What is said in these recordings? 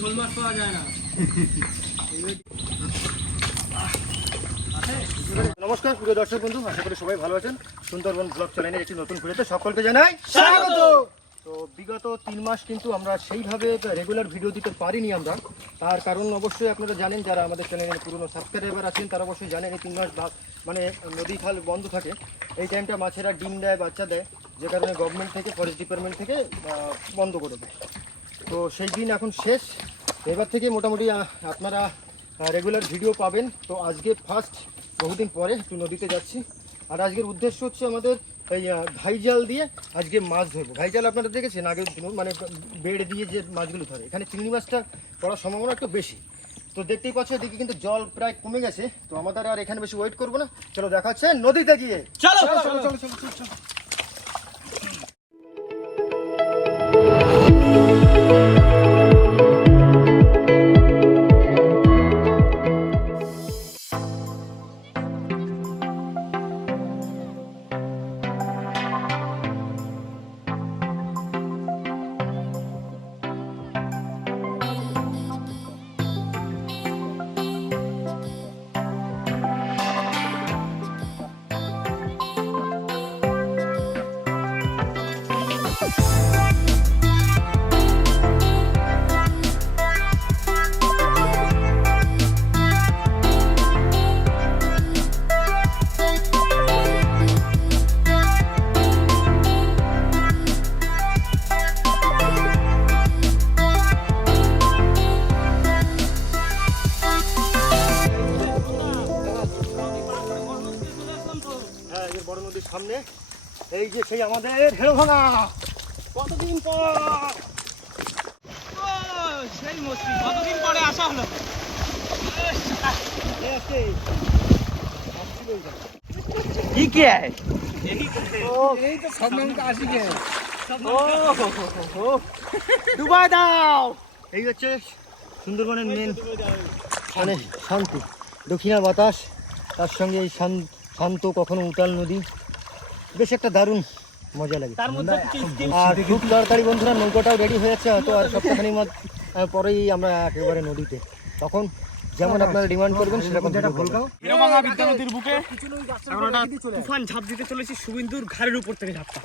ঝোল মাছ পাওয়া যায় না। নমস্কার প্রিয় দর্শক বন্ধু, আশা করি সবাই ভালো আছেন। সুন্দরবন ব্লগ চ্যানেলের একটি নতুন ভিডিওতে সকলকে জানাই স্বাগত। তো বিগত 3 মাস কিন্তু আমরা সেইভাবে রেগুলার ভিডিও দিতে পারিনি আমরা। তার কারণ অবশ্যই আপনারা জানেন, যারা আমাদের চ্যানেলের পুরনো সাবস্ক্রাইবার আছেন তারা অবশ্যই জানেন এই 3 মাস মানে নদী খাল বন্ধ থাকে। এই টাইমটা মাছেরা ডিম দেয়, বাচ্চা দেয়, যে কারণে গভর্নমেন্ট থেকে, ফরেস্ট ডিপার্টমেন্ট থেকে বন্ধ করে দেয়। তো সেই দিন এখন শেষ। এবার থেকে মোটামুটি আপনারা রেগুলার ভিডিও পাবেন। তো আজকে ফার্স্ট বহুদিন পরে একটু নদীতে যাচ্ছি। আর আজকের উদ্দেশ্য হচ্ছে আমাদের এই ঘাইজাল দিয়ে আজকে মাছ ধরবো। ঘাইজাল আপনারা দেখেছেন আগের দিন, মানে বেড় দিয়ে যে মাছগুলো ধরে, এখানে চিংড়ি মাছটা পড়ার সম্ভাবনা একটু বেশি। তো দেখতেই পাচ্ছ এদিকে কিন্তু জল প্রায় কমে গেছে। তো আমাদের আর এখানে বেশি ওয়েট করবো না, চলো দেখা হচ্ছে নদীতে গিয়ে। চলো চলো চলো চলো চলো চলো। বড় নদীর সামনে এই যে সেই আমাদের হেড়ো ভাঙা। কতদিন পর সেই মস্তি, কতদিন পরে আসা হলো। কি কে এই তো সামনে আসি গে ডুবাই দাও। এই হচ্ছে সুন্দরবনের মেন মানে শান্তি, দক্ষিণা বাতাস, তার সঙ্গে এই শান্ত কখনো উতাল নদী, বেশ একটা দারুণ মজা লাগে। তার মধ্যে আর খুব তাড়াতাড়ি বন্ধুরা নৌকাটাও রেডি হয়ে যাচ্ছে, হয়তো আর সপ্তাহখানি পরেই আমরা একেবারে নদীতে। তখন যেমন আপনারা ডিমান্ড করবেন সেরকম হেড়োভাঙা বিদ্যা নদীর বুকে আমরা তুফান ঝাঁপ দিতে চলেছি শুভেন্দুর ঘাড়ের উপর থেকে ঝাঁপটা।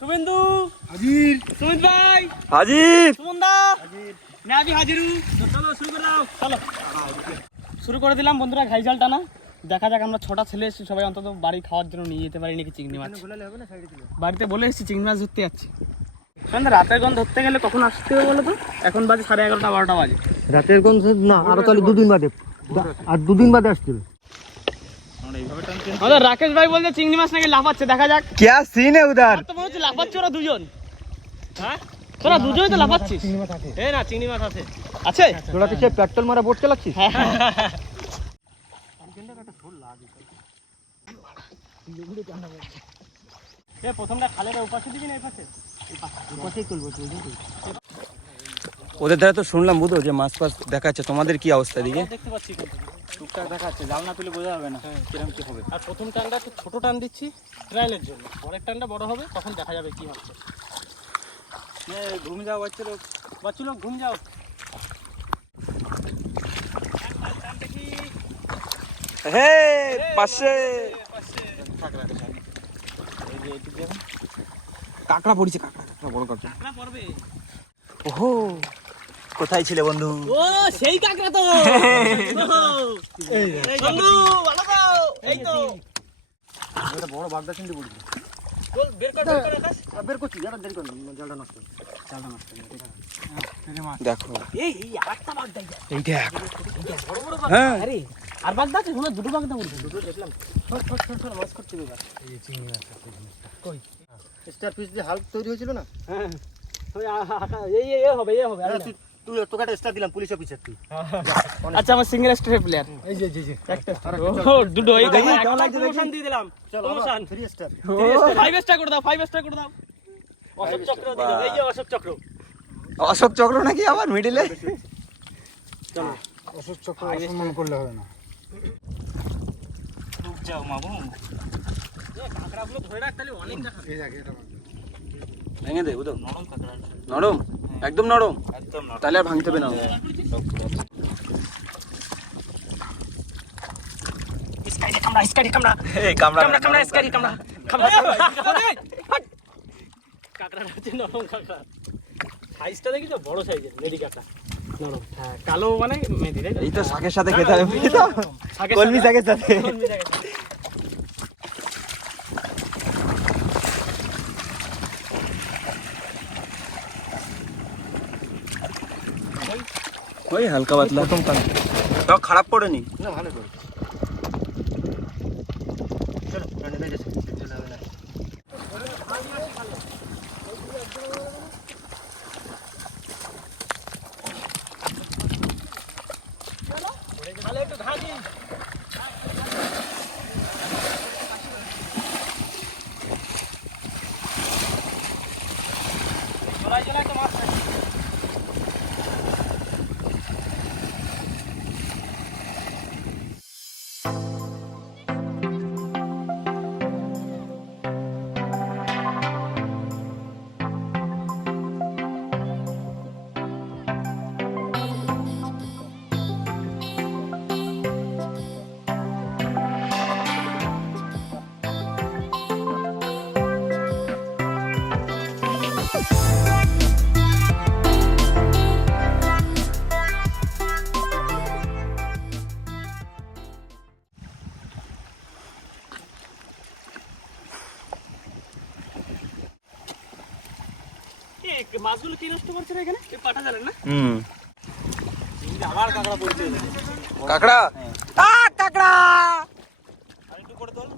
শুভেন্দু হাজির, সুমিত ভাই হাজির, সুমনদা হাজির, নাবি হাজিরু। চলো শুরু করে দাও। চলো শুরু করে দিলাম বন্ধুরা ঘাইজাল টানা। দেখা যাক, আমরা 6টা ছেলে এসেছি, সবাই অন্তত বাড়ি খাওয়ার জন্য নিয়ে যেতে পারি নাকি চিংড়ি মাছ। বাড়িতে বলে এসেছি চিংড়ি মাছ ধরতে যাচ্ছি। সন্ধ্যা রাতের গন্ধ ধরতে গেলে কখন আসতে হবে বলো তো? এখন বাজে 11:30 12টা বাজে। রাতের গন্ধ না, আরো তাহলে 2 দিন বাদে, আর 2 দিন বাদে আসছিল। আমাদের রাকেশ ভাই বলছে চিংড়ি মাছ নাকি লাফাচ্ছে, দেখা যাক। क्या सीन है उधर? তো মনে হচ্ছে লাফাচ্ছে ওরা দুজন। হ্যাঁ তোরা দুজনই তো লাফাচ্ছিস। এই না চিংড়ি মাছ আছে। আছে তোরা কি সেই পেট্রোল মারা বোট চালাচ্ছিস? প্রথমটা খালের উপাসে দিবি না এই পাশে? উপাসেই তুলবো। ওদের দ্বারা তো শুনলাম বুধো যে মাছ ফাছ দেখাচ্ছে, তোমাদের কি অবস্থা দিকে? দেখতে পাচ্ছি টুকটাক দেখাচ্ছে, জাল না তুলে বোঝা যাবে না কিরকম কি হবে। আর প্রথম টানটা একটু ছোট টান দিচ্ছি ট্রায়ালের জন্য, পরের টানটা বড় হবে, তখন দেখা যাবে কি হচ্ছে। ঘুম যাও বাচ্চু লোক ঘুম যাও। পাশে কাঁকড়া পড়েছে, কাঁকড়া বড় কাঁকড়া পড়বে। ওহো, কোথায় ছিলে বন্ধু? ও সেই কাঁকড়া তো। বন্ধু ভালো তো, এই তো এটা বড় বাগদা চিংড়ি পড়েছে। বের কর আকাশ। বের করছি, যারা দেরি করুন, জলটা নষ্ট। দেখো এই আরেকটা বাগদা এই দেখ হ্যাঁ আরে আর বাগদা আছে শোনা দুটো বাগদা বলছি দুটো দেখলাম সর মাছ করতে হবে এই চিংড়ি মাছ কই স্টার পিস দিয়ে হাল্ক তৈরি হয়েছিল না? হ্যাঁ ওই এই হবে তুই তোকে একটা স্টার দিলাম পুলিশ অফিসার তুই। আচ্ছা আমার সিঙ্গেল স্টার প্লেয়ার এই যে একটা ও দুটো এই দেখো কেমন লাগছে দেখি? প্রমোশন দিয়ে দিলাম চলো প্রমোশন 3 স্টার। 5 স্টার করে দাও 5 স্টার করে দাও অশোক চক্র দিয়ে দাও এই যে অশোক চক্র অশোক চক্র নাকি আবার মিডিলে চলো অশোক চক্র অসম্মান করলে হবে না। ডুব যাও মাবু এই কাঁকড়াগুলো ধরে রাখ তাহলে অনেক টাকা এই দেখ এটা ভেঙে দে বুঝো নরম কাঁকড়া নরম একদম নরম একদম নরম তাহলে আর ভাঙতে হবে না স্কাইডে কামড়া এই কামড়া কামড়া স্কাইডে কামড়া কাঁকড়া হচ্ছে নরম কাঁকড়া সাইজটা দেখি তো বড় সাইজের মেদি কাঁকড়া নরম হ্যাঁ কালো মানে মেদি তাই তো? এই তো শাকের সাথে খেতে হবে বুঝলি তো শাকের কলমি শাকের সাথে কলমি শাকের সাথে। ওই হালকা পাতলা তাও খারাপ পড়েনি না ভালো করে চলো রান্না হয়ে গেছে চলে হবে না। তাহলে একটু ঘাঁটি জলাই জলাই তো মাছ থাকে মাছগুলো কি নষ্ট করছে না এখানে এই পাটা জানেন না হুম আবার কাঁকড়া পড়ছে কাকড়া কাকড়া আর একটু করে তোল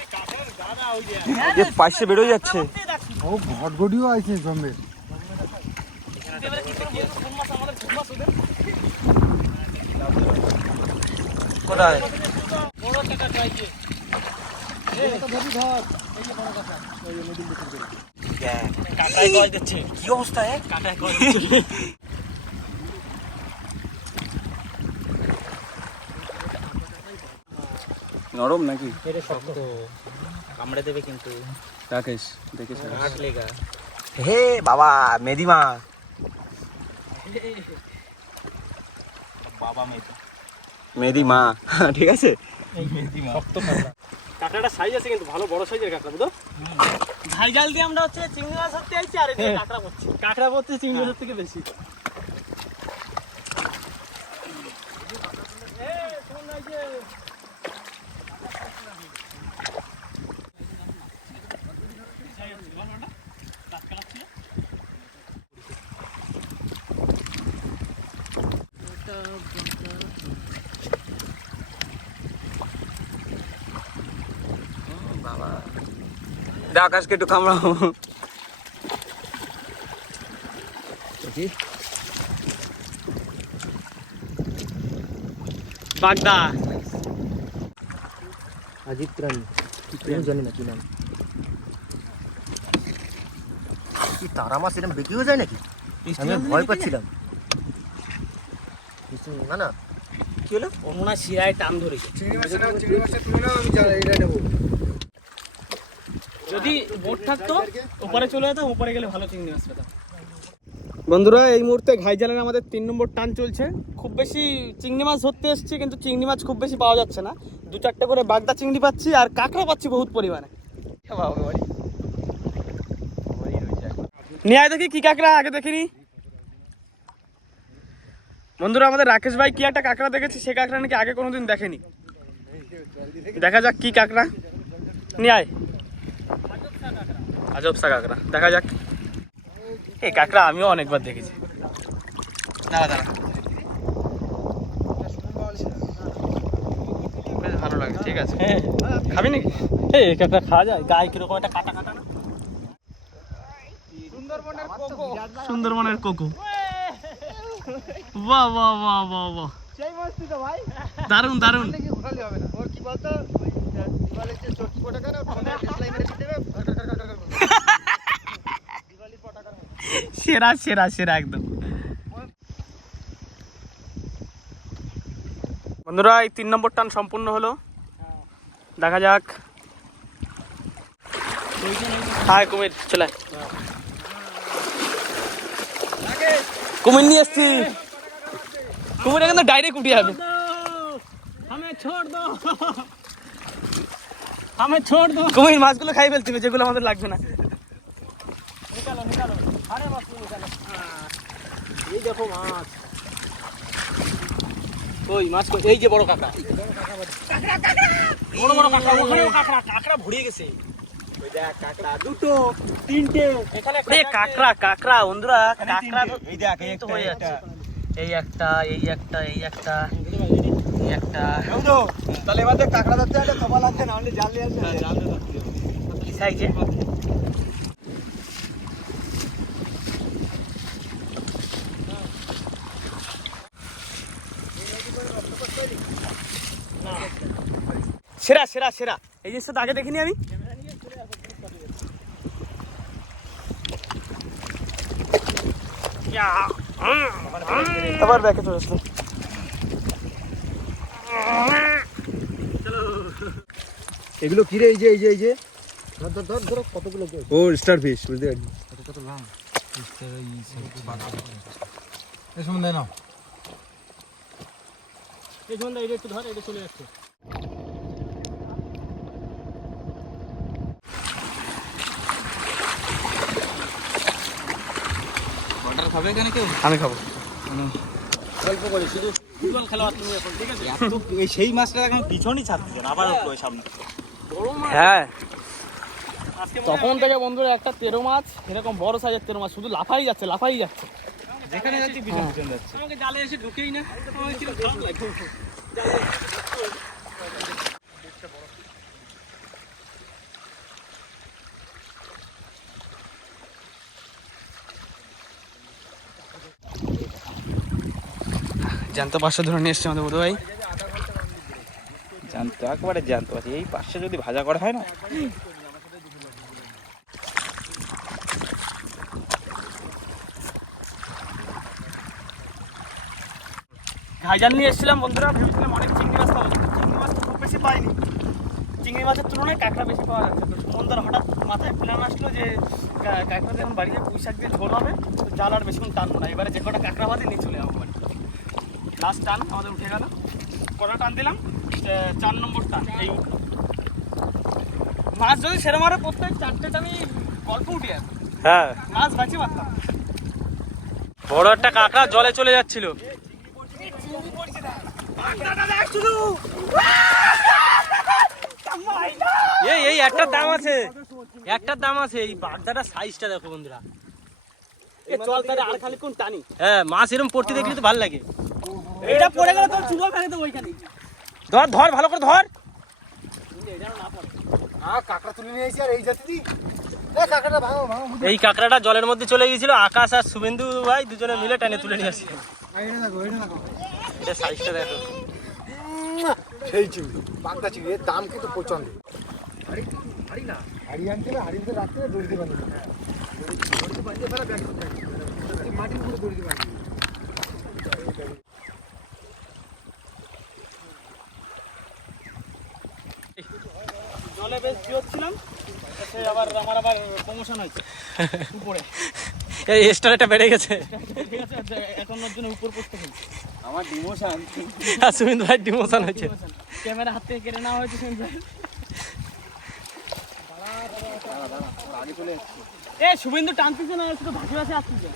এই কাঁকড়ার গাদা ওই যে যে পাশে বেরোয় যাচ্ছে ও ঘটঘটিও আছে জম্বে। এবারে কি করব কোন মাছ আমাদের কোন মাছ ওদের কোথায় বড় কাঁকড়া চাইছে এই তো ধরি ধর এই যে বড় কথা ওই নদীর ভিতর করে কাঁকড়ায় কয় দিচ্ছে কি অবস্থা কাঁকড়ায় কয় দিচ্ছে নরম নাকি এটা শক্ত কামড়ে দেবে কিন্তু রাকেশ দেখে হাট লেগা হে বাবা মেদিমা বাবা মেয়েটা মেদিমা ঠিক আছে শক্ত কাঁকড়া কাঁকড়াটা সাইজ আছে কিন্তু ভালো বড় সাইজের কাঁকড়া বুঝো ভাই জাল দিয়ে আমরা হচ্ছে চিংড়ি মাছ ধরতে আইছি আর এদিকে কাঁকড়া পড়ছে চিংড়ি মাছের থেকে বেশি আকাশকে একটু কামড়াও বাগদা আজিত প্রাণী আমি জানি না কি নাম কি তারা মাছ এরকম বিক্রি হয়ে যায় নাকি? আমি ভয় পাচ্ছিলাম না না কি হলো ও মনে হয় শিরায় টান ধরেছে যদি বোট থাকতো ওপারে চলে যেতাম ওপারে গেলে ভালো চিংড়ি মাছ পেতাম বন্ধুরা এই মুহূর্তে ঘাইজালের আমাদের 3 নম্বর টান চলছে খুব বেশি চিংড়ি মাছ ধরতে এসেছি কিন্তু চিংড়ি মাছ খুব বেশি পাওয়া যাচ্ছে না 2-4টে করে বাগদা চিংড়ি পাচ্ছি আর কাঁকড়া পাচ্ছি বহুত পরিমাণে নিয়ে আয় দেখি কি কাঁকড়া আগে দেখিনি বন্ধুরা আমাদের রাকেশ ভাই কি একটা কাঁকড়া দেখেছি সে কাঁকড়া নাকি আগে কোনোদিন দেখেনি দেখা যাক কি কাঁকড়া নিয়ে আয় আজব সা কাঁকড়া, দেখা যাক। এই কাঁকড়া আমিও অনেকবার দেখেছি। দাঁড়া দাঁড়া, বেশ ভালো লাগে, ঠিক আছে। খাবি নাকি? এই কাঁকড়া খাওয়া যায়, গায়ে কিরকম একটা কাটা কাটা না? সুন্দরবনের কোকো, বাহ বাহ বাহ বাহ বাহ, দারুন দারুন। সেরা সেরা সেরা একদম। বন্ধুরা এই 3 নম্বর টান সম্পূর্ণ হলো, দেখা যাক। হাই কুমির, চলে কুমির নিয়ে এসছি। কুমির কিন্তু ডাইরেক্ট উঠে যাবে। কুমির মাছগুলো খাই ফেলতে হবে, যেগুলো আমাদের লাগবে না। এই দেখো মাছ, ওই মাছ, এই যে বড় কাঁকড়া, বড় বড় কাঁকড়া, ওখানেও কাঁকড়া, কাঁকড়া ভরিয়ে গেছে। ওই দেখ কাঁকড়া, দুটো তিনটে এখানে। কাঁকড়া কাঁকড়া বন্ধুরা, কাঁকড়া এই দেখ, এই তো হয়ে যাচ্ছে। এই একটা, এই একটা, এই একটা, এই একটা। তাহলে এবার কাঁকড়া ধরতে হলে কপা লাগছে, না হলে জাল নিয়ে আসবে। কি সাইজে? সেরা সেরা সেরা, এই জিনিসটা তো আগে দেখিনি আমি। আবার ব্যাকে চলে আসলাম। এগুলো কি রে? এই যে এই যে এই যে ধর ধর ধর ধর, কতগুলো ও স্টার ফিশ, বুঝতে পারছি। কত লাম এই সম্বন্ধে নাও, এই সম্বন্ধে এটা একটু ধর, এটা চলে যাচ্ছে। বাটার খাবে কেন কেউ? আমি খাবো। গল্প করে শুধু ফুটবল খেলা তুমি এখন, ঠিক আছে? এই সেই মাছটা এখন পিছনই ছাড়ছে না, আবার উঠলো সামনে। হ্যাঁ, তখন থেকে বন্ধুরা একটা তেরো মাছ, এরকম বড় সাইজের তেরো মাছ শুধু লাফাই যাচ্ছে, লাফাই যাচ্ছে। যেখানে যাচ্ছি পিছন পিছন যাচ্ছে। আমাকে জালে এসে ঢুকেই না, আমাকে কিরকম খারাপ লাগে। জ্যান্ত 500 ধরে নিয়ে এসছে আমাদের বড় ভাই। জানতো একবারে জানতো আছে, এই পাশে যদি ভাজা করা হয় না। ঘাইজাল নিয়ে এসেছিলাম বন্ধুরা, ভেবেছিলাম অনেক চিংড়ি মাছ পাবো, চিংড়ি মাছ তো খুব বেশি পাইনি। চিংড়ি মাছের তুলনায় কাঁকড়া বেশি পাওয়া যাচ্ছে। তো সুমনদার হঠাৎ মাথায় প্ল্যান আসলো যে কাঁকড়া যখন বাড়িতে পুঁই শাক দিয়ে ঝোল হবে, তো জাল আর বেশিক্ষণ টানবো না, এবারে যে কটা কাঁকড়া বাদে নিয়ে চলে যাবো বাড়ি। লাস্ট টান আমাদের উঠে গেল, কটা টান দিলাম? 4 নম্বর টান। এই মাছ যদি সেরম আরে প্রত্যেক 4টে টানই গল্প উঠে যাবে। হ্যাঁ, মাছ বাঁচিয়ে পারতাম। বড় একটা কাঁকড়া জলে চলে যাচ্ছিল। এই একটার দাম আছে, একটার দাম আছে। এই বাগদাটার সাইজটা দেখো বন্ধুরা। চল তাহলে আর খালি কোন টানি। হ্যাঁ, মাছ এরকম পড়তে দেখলে তো ভালো লাগে। এটা পড়ে গেলে তো চুলো ফেলে তো ওইখানে। ধর ধর, ভালো করে ধর। কাঁকড়া তুলে নিয়ে এসেছি, আর এই জাতি কাঁকড়াটা ভাঙো ভাঙো। এই কাঁকড়াটা জলের মধ্যে চলে গিয়েছিল, আকাশ আর শুভেন্দু ভাই দুজনে মিলে টানে তুলে নিয়ে আসে। এটা দেখো, এটা দেখো, এটা সাইজটা দেখো। সেই চিংড়ি, বাগদা চিংড়ি, এর দাম কিন্তু প্রচন্ড। হাড়ি হাড়ি না, হাড়ি আনতে হবে, হাড়িতে রাখতে হবে, দড়িতে বাঁধতে হবে। দড়িতে বাঁধতে পারা ব্যাগ করতে হবে, মাটির উপরে দড়িতে বাঁধতে হবে। জলে বেশ জিওচ্ছিলাম, আবার আমার আবার প্রমোশন হয়েছে উপরে। এই স্টারটা বেড়ে গেছে। ঠিক আছে, এখন ওর জন্য উপর করতে হয়েছে। আমার ডিমোশন, আর শুভেন্দু ভাই ডিমোশন হয়েছে। ক্যামেরা হাত থেকে কেড়ে নেওয়া হয়েছে। আগে চলে যাচ্ছে। এ শুভেন্দু টানতেছে না, শুধু ভাসি ভাসি আসতেছে।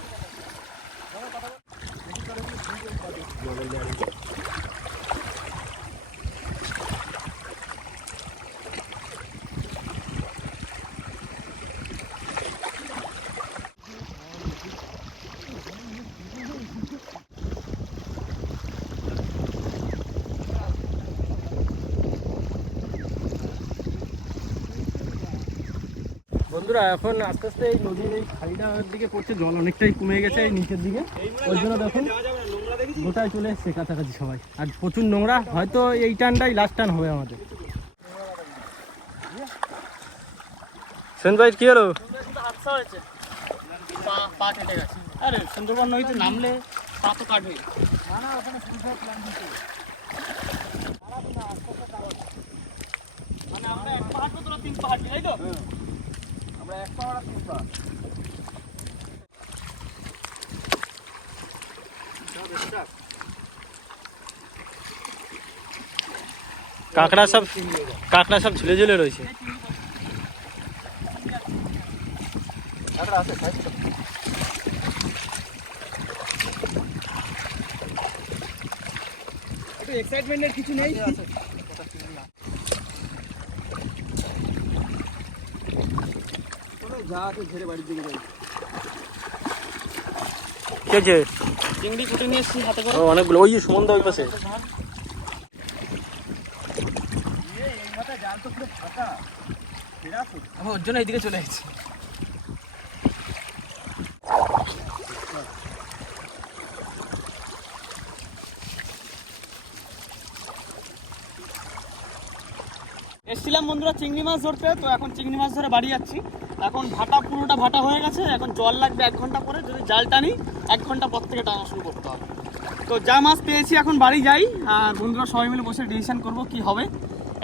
বন্ধুরা এখন আস্তে আস্তে এই নদীর এই খাড়িটার দিকে পড়ছে, জল অনেকটাই কমে গেছে এই নিচের দিকে। ওই জন্য দেখুন গোটায় চলে এসছে কাছাকাছি সবাই, আর প্রচুর নোংরা। হয়তো এই টানটাই লাস্ট টান হবে আমাদের। সুমন্ত ভাই কি হলো? হাদসা হয়েছে, পা কেটে গেছে। আরে সুন্দরবন নদীতে নামলে পা তো কাটবে। মানে আমরা এক পাহাড় তো তোরা 3 পাহাড়, তাই তো? আমরা এক পাহাড় আর 3 পাহাড়। কাঁকড়া সব ঝুলে ঝুলে রয়েছে। এক্সাইটমেন্টের কিছু নেই। যা আছে ঝেড়ে বাড়ির দিকে যাই। কে আছে? চিংড়ি কুটে নিয়ে এসছি হাতে করে। অনেকগুলো। ওই যে সুমন্ত ওই পাশে। ওর জন্য এইদিকে চলে এসেছি। এসছিলাম বন্ধুরা চিংড়ি মাছ ধরতে, তো এখন চিংড়ি মাছ ধরে বাড়ি যাচ্ছি। এখন ভাটা পুরোটা ভাটা হয়ে গেছে, এখন জল লাগবে 1 ঘন্টা পরে। যদি জাল টানি 1 ঘন্টা পর থেকে টানা শুরু করতে হবে। তো যা মাছ পেয়েছি এখন বাড়ি যাই, আর বন্ধুরা সবাই মিলে বসে ডিসিশন করবো কি হবে।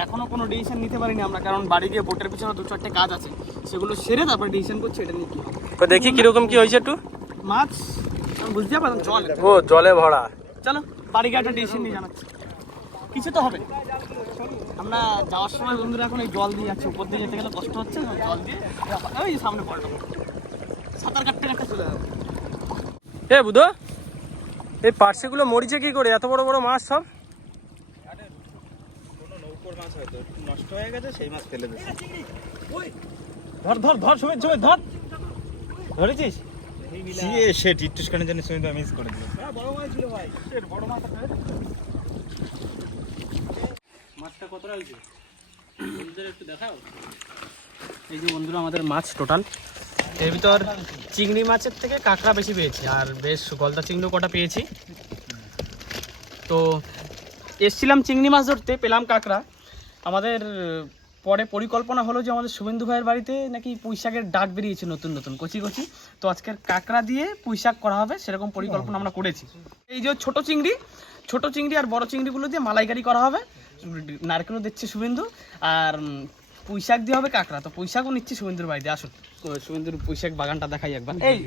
এখনও কোনো ডিসিশন নিতে পারিনি আমরা, কারণ বাড়ি গিয়ে বোটের পিছনে 2-4টে কাজ আছে, সেগুলো সেরে তারপরে ডিসিশন করছি এটা নিয়ে কি হবে। তো দেখি কিরকম কি হয়েছে একটু। মাছ বুঝতে পারলাম জল। ও জলে ভরা। চলো বাড়ি গিয়ে একটা ডিসিশন নিয়ে জানাচ্ছি, কিছু তো হবে। আমরা যাওয়ার সময় বন্ধুরা এখন এই জল দিয়ে যাচ্ছি, উপর দিয়ে যেতে গেলে কষ্ট হচ্ছে, জল দিয়ে ওই সামনে পড়ে যাবো, সাঁতার কাটতে কাটতে চলে যাবো। এ বুধো, এই পার্সেগুলো মরিছে কি করে? এত বড় বড় মাছ সব। কোনো নৌকোর মাছ হয়তো নষ্ট হয়ে গেছে, সেই মাছ ফেলে দিয়েছে। ধর ধর ধর সুমিত, সুমিত ধর, ধরেছিস? সে টিটুস খানের জন্য সুমিত মিস করে দিল। বড় মাছ ছিল ভাই, বড় মাছ মাছটা কতটা হয়েছে বন্ধুদের একটু দেখাও। এই যে বন্ধুরা আমাদের মাছ টোটাল, এর ভিতর চিংড়ি মাছের থেকে কাঁকড়া বেশি পেয়েছি, আর বেশ গলদা চিংড়িও কটা পেয়েছি। তো এসছিলাম চিংড়ি মাছ ধরতে, পেলাম কাঁকড়া। আমাদের পরে পরিকল্পনা হলো যে আমাদের শুভেন্দু ভাইয়ের বাড়িতে নাকি পুঁইশাকের ডাক বেরিয়েছে নতুন নতুন কচি কচি, তো আজকের কাঁকড়া দিয়ে পুঁইশাক করা হবে, সেরকম পরিকল্পনা আমরা করেছি। এই যে ছোট চিংড়ি আর বড় চিংড়িগুলো দিয়ে মালাইকারি করা হবে, নারকেলও দিচ্ছে শুভেন্দু, আর পুঁইশাক দিয়ে হবে কাঁকড়া। তো পুঁইশাকও নিচ্ছি শুভেন্দুর বাড়িতে। আসুন শুভেন্দুর পুঁইশাক বাগানটা দেখাই একবার। এই